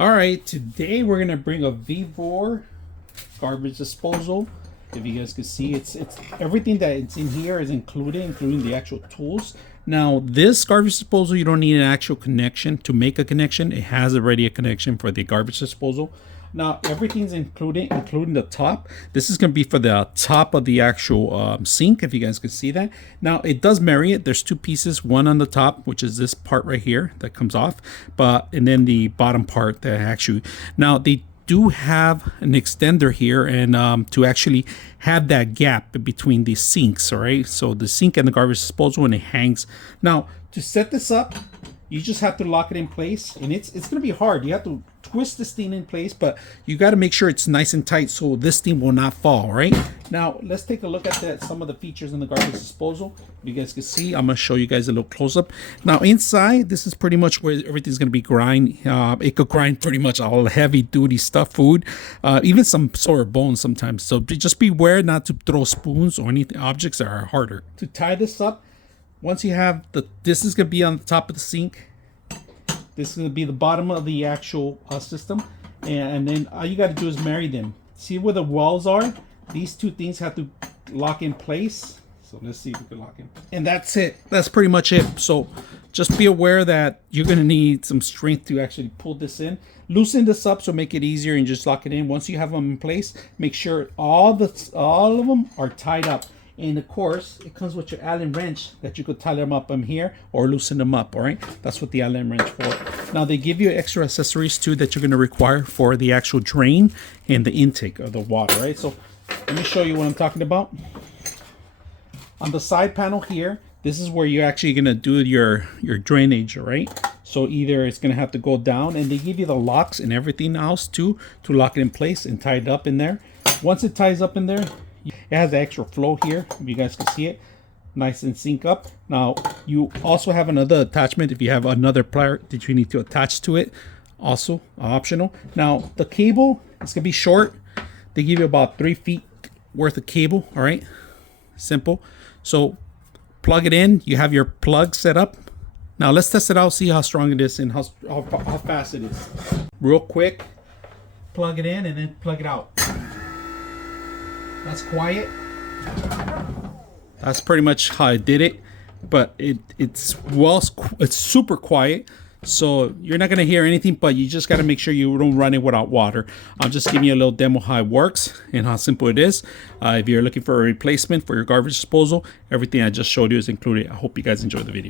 All right, today we're gonna bring a VEVOR garbage disposal. If you guys can see, it's everything that it's in here is included, including the actual tools. Now, this garbage disposal, you don't need an actual connection to make a connection. It has already a connection for the garbage disposal. Now, everything's included, including the top. This is going to be for the top of the actual sink, if you guys can see that. Now, it does marry it. There's two pieces, one on the top, which is this part right here that comes off, and then the bottom part that actually, now they do have an extender here, and to actually have that gap between the sinks, all right? So the sink and the garbage disposal, and it hangs. Now, to set this up, you just have to lock it in place, and it's going to be hard. You have to twist this thing in place, but you got to make sure it's nice and tight so this thing will not fall, right? Now, let's take a look at some of the features in the garbage disposal. You guys can see, I'm going to show you guys a little close-up. Now, inside, this is pretty much where everything's going to be grind. It could grind pretty much all heavy-duty stuff, food, even some sort of bones sometimes. So just beware not to throw spoons or anything, objects that are harder. To tie this up, once you have this is going to be on the top of the sink. This is going to be the bottom of the actual system. And then all you got to do is marry them. See where the wells are? These two things have to lock in place. So let's see if we can lock in. And that's it. That's pretty much it. So just be aware that you're going to need some strength to actually pull this in. Loosen this up so make it easier and just lock it in. Once you have them in place, make sure all of them are tied up. And of course, it comes with your Allen wrench that you could tie them up here or loosen them up, all right? That's what the Allen wrench for. Now, they give you extra accessories too that you're gonna require for the actual drain and the intake of the water, right? So let me show you what I'm talking about. On the side panel here, this is where you're actually gonna do your drainage, all right? So either it's gonna have to go down, and they give you the locks and everything else too to lock it in place and tie it up in there. Once it ties up in there, it has the extra flow here, if you guys can see it, nice and sync up. Now, you also have another attachment if you have another plier that you need to attach to it, also optional. Now, the cable is gonna be short. They give you about 3 feet worth of cable, all right? Simple. So plug it in, you have your plug set up. Now let's test it out, see how strong it is and how fast it is. Real quick, plug it in and then plug it out. That's quiet. That's pretty much how I did it, but it's super quiet, so you're not gonna hear anything, but you just gotta make sure you don't run it without water. I'm just giving you a little demo how it works and how simple it is. If you're looking for a replacement for your garbage disposal, everything I just showed you is included. I hope you guys enjoyed the video.